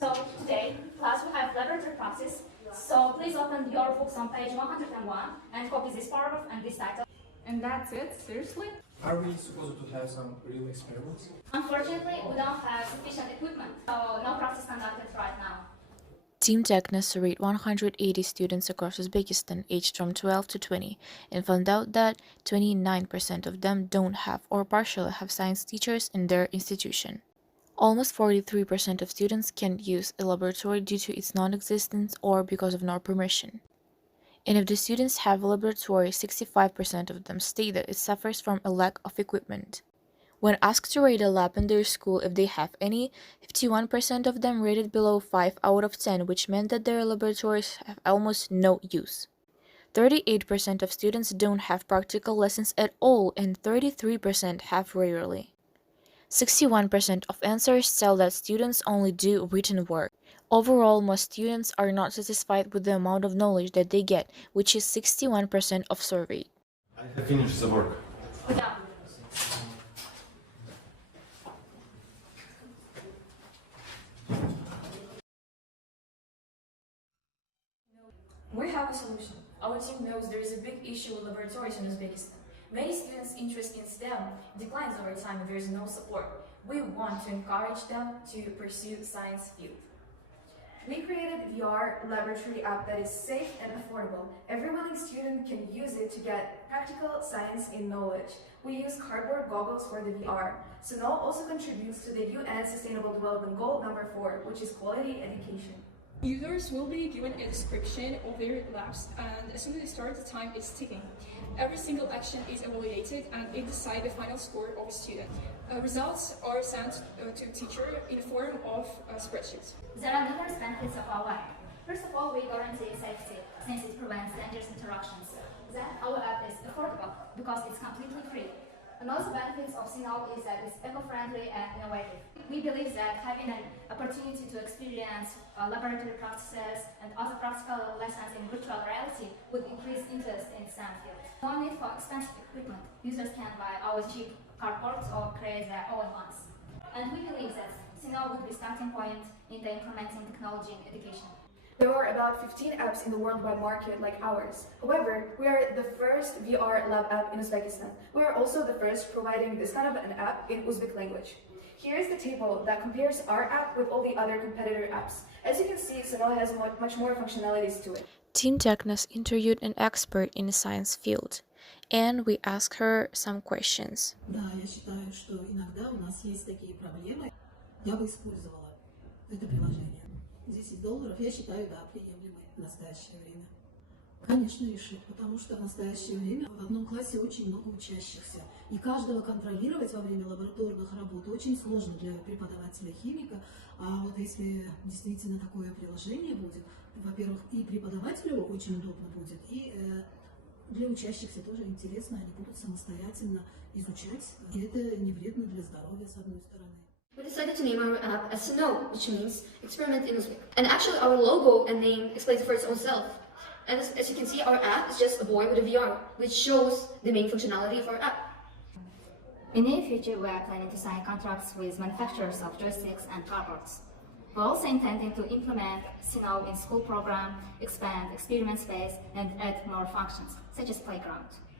So today, class will have laboratory practice. So please open your books on page 101 and copy this paragraph and this title. And that's it? Seriously? Are we supposed to have some real experiments? Unfortunately, we don't have sufficient equipment, so no practice conducted right now. Team Tecnas surveyed 180 students across Uzbekistan aged from 12 to 20 and found out that 29% of them don't have or partially have science teachers in their institution. Almost 43% of students can't use a laboratory due to its non-existence or because of no permission. And if the students have a laboratory, 65% of them state that it suffers from a lack of equipment. When asked to rate a lab in their school if they have any, 51% of them rated below 5 out of 10, which meant that their laboratories have almost no use. 38% of students don't have practical lessons at all, and 33% have rarely. 61% of answers tell that students only do written work. Overall, most students are not satisfied with the amount of knowledge that they get, which is 61% of surveyed. I have finished the work. Yeah. We have a solution. Our team knows there is a big issue with laboratories in Uzbekistan. Many students' interest in STEM declines over time and there is no support. We want to encourage them to pursue science field. We created a VR laboratory app that is safe and affordable. Every willing student can use it to get practical science in knowledge. We use cardboard goggles for the VR. Sunol also contributes to the UN Sustainable Development Goal number 4, which is quality education. Users will be given a description of their labs, and as soon as they start, the time is ticking. Every single action is evaluated and it decides the final score of a student. Results are sent to a teacher in the form of spreadsheets. There are numerous benefits of our app. First of all, we guarantee safety since it prevents dangerous interactions. Then, our app is affordable because it's completely free. Another benefits of Sinol is that it's eco-friendly and innovative. We believe that having an opportunity to experience laboratory practices and other practical lessons in virtual reality would increase interest in STEM field. No need for expensive equipment. Users can buy our cheap cardboards or create their own ones. And we believe that Sinol would be starting point in the implementing technology in education. There are about 15 apps in the worldwide market like ours. However, we are the first VR lab app in Uzbekistan. We are also the first providing this kind of an app in Uzbek language. Here is the table that compares our app with all the other competitor apps. As you can see, Sunol has much more functionalities to it. Team Tecnas interviewed an expert in the science field, and we asked her some questions. Да, я считаю, что иногда у нас есть такие проблемы. Я бы использовала это приложение. $10, я считаю, да, приемлемой в настоящее время. Конечно, решит, потому что в настоящее время в одном классе очень много учащихся. И каждого контролировать во время лабораторных работ очень сложно для преподавателя-химика. А вот если действительно такое приложение будет, во-первых, и преподавателю очень удобно будет, и для учащихся тоже интересно, они будут самостоятельно изучать. И это не вредно для здоровья, с одной стороны. We decided to name our app as Snow, which means experiment in Uzbek. And actually our logo and name explains for its own self. And as you can see, our app is just a boy with a VR, which shows the main functionality of our app. In the near future, we are planning to sign contracts with manufacturers of joysticks and cardboards. We're also intending to implement Sinol in school program, expand experiment space, and add more functions, such as playground.